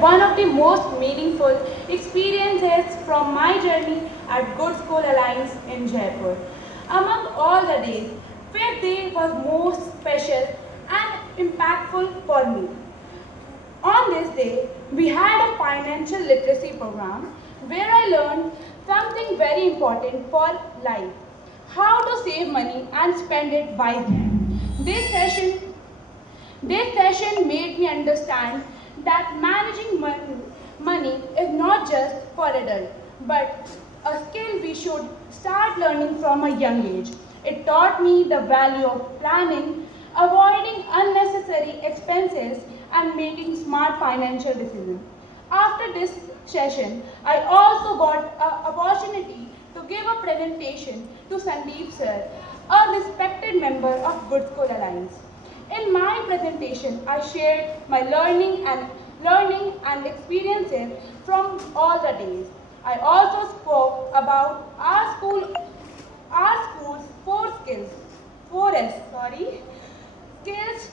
one of the most meaningful experiences from my journey at Good School Alliance in Jaipur. Among all the days, fifth day was most special and impactful for me. On this day, we had a financial literacy program where I learned something very important for life, how to save money and spend it wisely. This session, this session made me understand that managing money is not just for adults, but a skill we should start learning from a young age. It taught me the value of planning, avoiding unnecessary expenses, and making smart financial decisions. After this session, I also got an opportunity to give a presentation to Sandeep sir, a respected member of Good School Alliance. In my presentation, I shared my learning and experiences from all the days. I also spoke about our school's four S, skills